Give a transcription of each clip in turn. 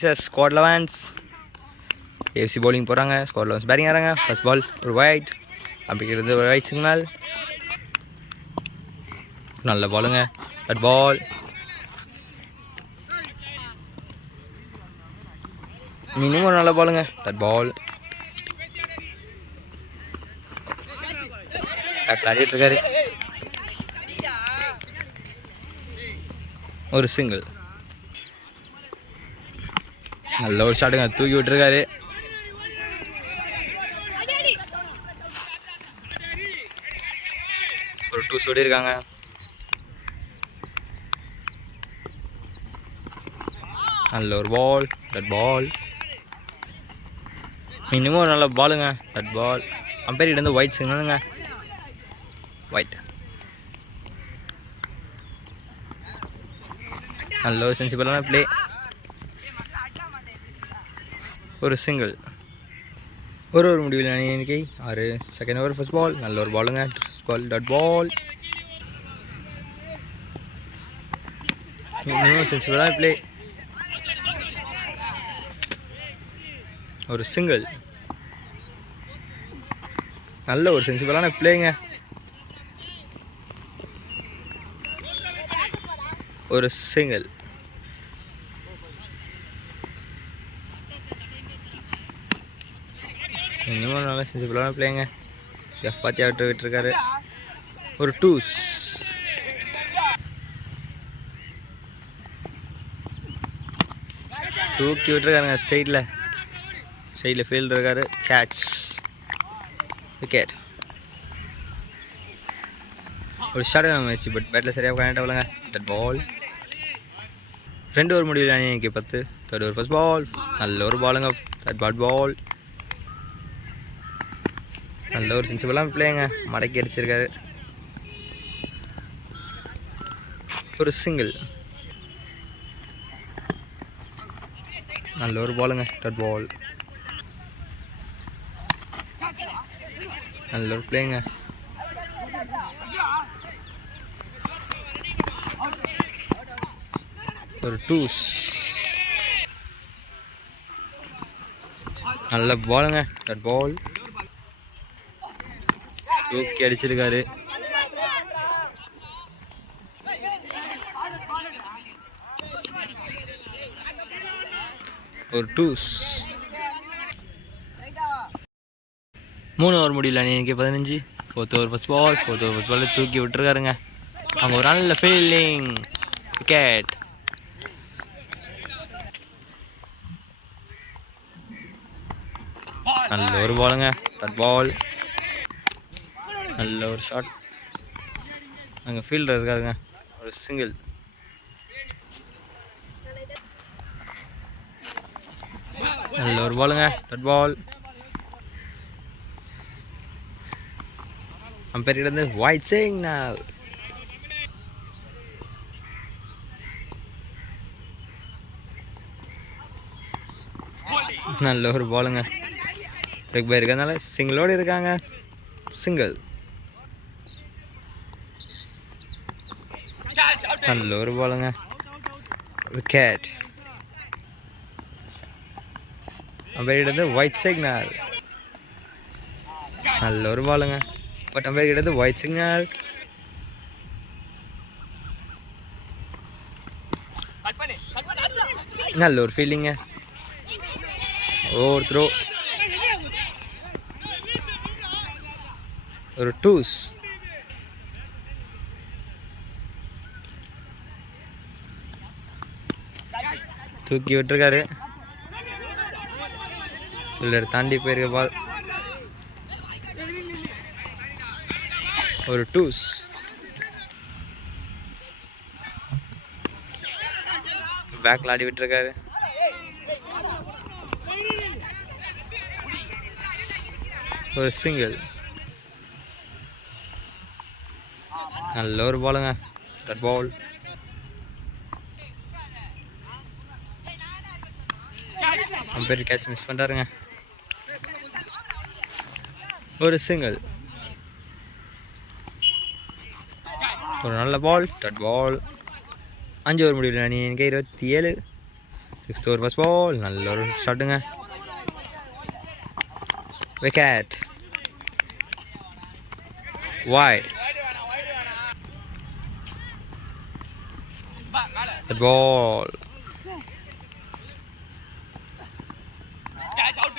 Squad elevens AFC bowling போகிறாங்க. Squad elevens batting ஆகிறாங்க. First ball ஒரு வைட், அப்படிங்கிறது ஒரு வைட் சிக்னல். நல்ல பாலுங்க. தட் பால் இன்னும் ஒரு நல்ல பாலுங்க. தட் பால் ஆடிட்டு இருக்காரு. ஒரு சிங்கிள். நல்ல ஒரு ஷாட்டுங்க, தூக்கி விட்டுருக்காரு. ஒரு 2 சொல்லியிருக்காங்க. நல்ல ஒரு பால். தட் பால் இன்னமும் ஒரு நல்ல பாலுங்க. தட் பால் அம்பேர் இருந்து ஒயிட் சிக்னலுங்க. ஒயிட். நல்ல ஒரு சென்சிபிளான பிளே. ஒரு சிங்கிள். ஒரு முடிவில் எண்ணிக்கை 6. Second over first ball. நல்ல ஒரு பாலுங்க. ஃபர்ஸ்ட் பால் டாட் பால் இன்னும் சென்சிபிளான பிளே. ஒரு சிங்கிள். நல்ல ஒரு சென்சிபிளான பிளேங்க. ஒரு சிங்கிள். இன்னும் நல்லா சென்சிபிளான பிளேங்க. எஃபாத்தி ஆட்டு விட்டுருக்காரு. ஒரு 2s. தூக்கி விட்டுருக்காருங்க. ஸ்ட்ரெயிட்டில் ஃபீல்டு இருக்காரு. கேட்ச். விக்கெட். ஒரு ஷார்ட் மேட்ச், பட் பேட்டில் சரியாக கனெக்ட் ஆகலங்க. தட் பால் 2 ஓவர் முடிவில் அணிக்கு 10. Third over first ball. நல்ல ஒரு பாலுங்க. தட் பால் நல்ல ஒரு சென்சிபிளான பிளேங்க. மடக்கி அடிச்சிருக்காரு. ஒரு சிங்கிள். நல்ல ஒரு பாலுங்க. தட் பால் நல்ல ஒரு பிளேங்க. ஒரு 2s. நல்ல பாலுங்க. தட் பால் தூக்கி அடிச்சிருக்காரு. ஒரு 2s. 3 ஓவர் முடியல இன்னைக்கு 15. ஃபோர்த் ஓவர் ஃபர்ஸ்ட் பால் தூக்கி விட்டுருக்காருங்க. அவங்க ஒரு நல்ல ஃபீல்டிங். விக்கெட். நல்ல ஒரு பாலுங்க. தட் பால் நல்ல ஒரு ஷாட். அங்கே ஃபீல்டர் இருக்காருங்க. ஒரு சிங்கிள். நல்ல ஒரு பாலுங்க. தட் பால் அம்பேர் இருந்து ஒயிட் சிக்னல். நல்ல ஒரு பாலுங்க. லெக் பை இருக்கிறதுனால சிங்கிளோடு இருக்காங்க. சிங்கிள். நல்ல ஒரு பாலுங்க. விக்கெட். அம்பேர் இருந்து ஒயிட் சிக்னல். நல்ல ஒரு பாலுங்க. பட் அம்பேர் இருந்து ஒயிட் சிக்னல். நல்ல ஒரு ஃபீல்டிங்க. Over throw. ஒரு 2s. தூக்கி விட்டுருக்காரு. இல்லை தாண்டி போயிருக்க பால். ஒரு 2s. பேக்ல ஆடி விட்டுருக்காரு. ஒரு சிங்கிள். நல்ல ஒரு பாலுங்க. That ball umpire catch miss பண்ணுறாருங்க. ஒரு சிங்கிள். ஒரு நல்ல பால். தட் பால் 5 ஓவர் முடிவில் அணி எண்ணிக்கை 27. 6th over first ball. நல்ல ஒரு ஷாட்டுங்க. விக்கெட். wide. The ball.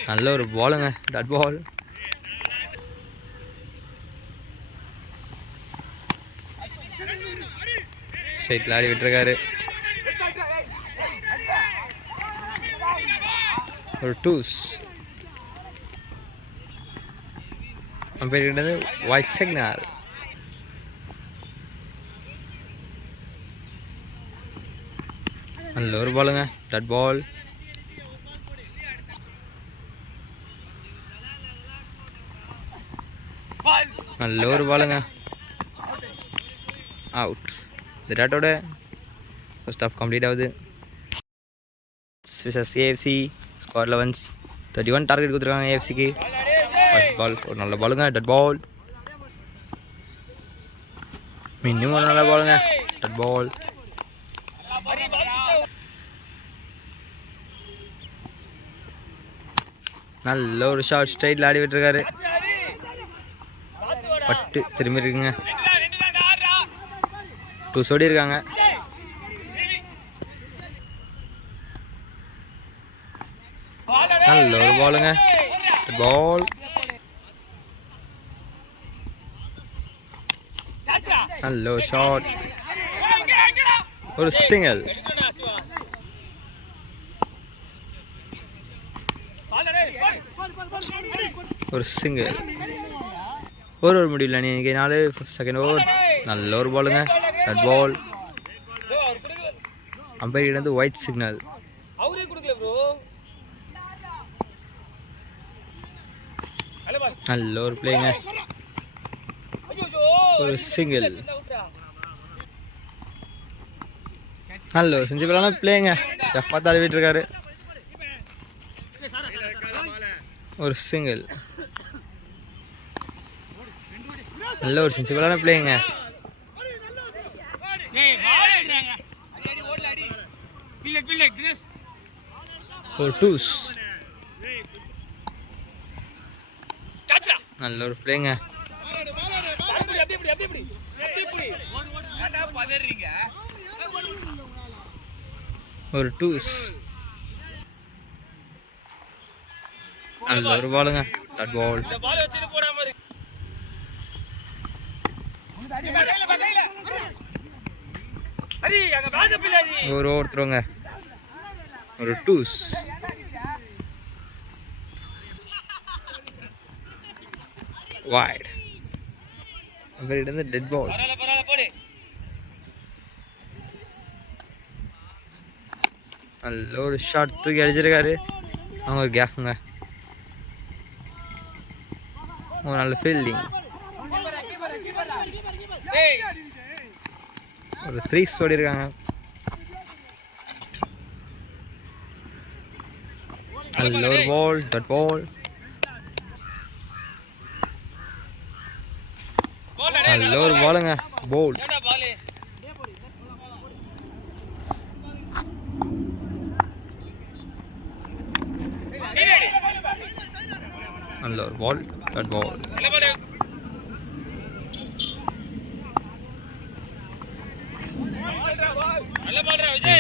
நல்ல ஒரு பாலுங்க. டட் பால். ஸ்ட்ரைட்ல ஆடி விட்டுருக்காரு. ஒரு டூஸ். அம்பையர் கிட்டது ஒயிட் சிக்னல். நல்ல ஒரு பாலுங்க. That ball. நல்ல ஒரு பாலுங்க. அவுட். விராட்டோட ஃபர்ஸ்ட் ஆஃப் கம்ப்ளீட் ஆகுது. விசஸ் ஏஎஃப்சி ஸ்கோர் 11 31 டார்கெட் கொடுத்துருக்காங்க ஏஎஃப்சிக்கு. ஃபர்ஸ்ட் பால் ஒரு நல்ல பாலுங்க. டட் பால். இன்னும் ஒரு நல்ல பாலுங்க. That ball. நல்ல ஒரு ஷார்ட் ஸ்ட்ரைட்ல ஆடி விட்டுருக்காரு. பட்டு திரும்பி இருக்குங்க. 2 சோடி இருக்காங்க. நல்ல ஒரு பாலுங்க. பால். நல்ல ஒரு ஷாட். ஒரு சிங்கிள். ஒரு சிங்கிள். ஒரு முடியல இன்னைக்கு 4 செகண்ட் ஓவர். நல்ல ஒரு பாலுங்க. That ball. அம்பையர் வந்து ஒயிட் சிக்னல். நல்ல ஒரு பிளேங்க. ஒரு சிங்கிள். நல்ல ஒரு செஞ்சுக்கலான பிளேங்க. ஜஃபா தடவிட்டு இருக்காரு. ஒரு சிங்கிள். நல்ல ஒரு சென்சிபிளான பிளேங்க. ஒரு டூஸ். நல்ல ஒரு பிளேங்க. ஒரு டூஸ். நல்ல ஒரு பாலுங்க. டட் பால். ஒரு ஒருத்தருங்க. ஒரு டூஸ். wide. அவர்கிட்ட இருந்து டெட் பால். நல்ல ஒரு ஷாட் தூக்கி அடிச்சிருக்காரு. அவங்க ஒரு கேஃபுங்க. ஒரு நல்ல ஃபீல்டிங். ஒரு 3 ஓடி இருக்காங்க. நல்ல ஒரு பால். டட் பால். நல்ல ஒரு பாலுங்க. போல். நல்ல ஒரு பால். டட் பால்.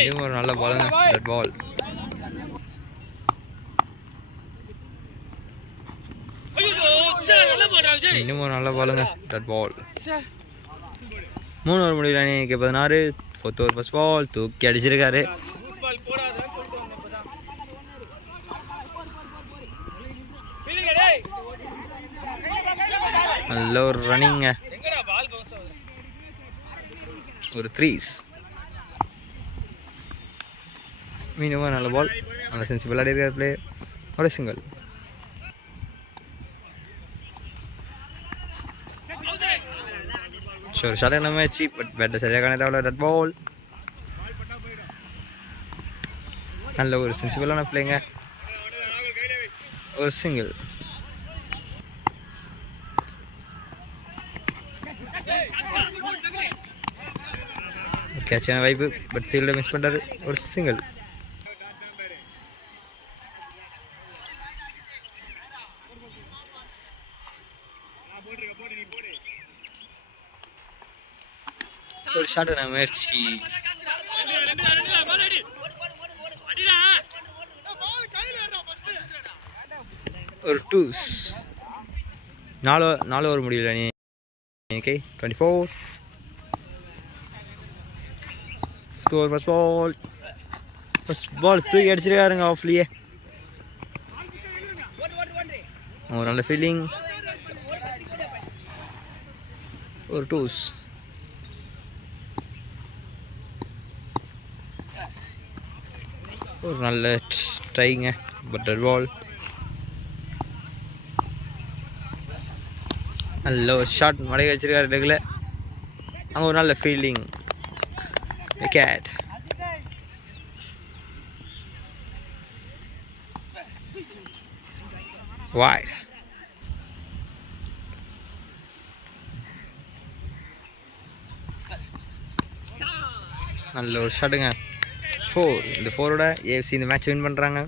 இன்னும் ஒரு நல்ல பாலுங்க. டட் பால். இன்னும் ஒரு நல்ல பாலுங்க. That ball. 3 ஓவர் முடியல இன்னைக்கு 16. 4th ஓவர் ஃபர்ஸ்ட் பால் தூக்கி அடிச்சிருக்காரு. நல்ல ஒரு ரன்னிங்க. ஒரு 3s. மீனவா நல்ல பால். நல்ல சென்சிபிள் ஆடி இருக்கார் பிளே. ஒரு சிங்கிள். ஷோர் ஷாட்டான மேட்ச். பட் பேட்டை சரியாக கனெக்ட் டட் பால். நல்ல ஒரு சென்சிபிளான பிளேங்க. ஒரு சிங்கிள். கேட்சான வாய்ப்பு. பட் ஃபீல்டை மிஸ் பண்ணுறாரு. ஒரு சிங்கிள். ஒரு ஷாட்டான முயற்சி. ஒரு டூஸ். 4 ஓவர் முடியல நீ. ஓகே 24. ஃபர்ஸ்ட் பால் தூக்கி அடிச்சிருக்காருங்க ஆஃப்லியே. ஒரு நல்ல ஃபீலிங். ஒரு டூஸ். ஒரு நல்ல ட்ரைங்க பட் டெட் பால். நல்ல ஒரு ஷாட் மடை வச்சிருக்காரு டெக்கில். அங்கே ஒரு நல்ல ஃபீல்டிங். விக்கெட். wide. நல்ல ஒரு ஷாட்டுங்க. 4. இந்த 4ஓட ஏஎஃப்சி இந்த மேட்ச் வின் பண்ணுறாங்க.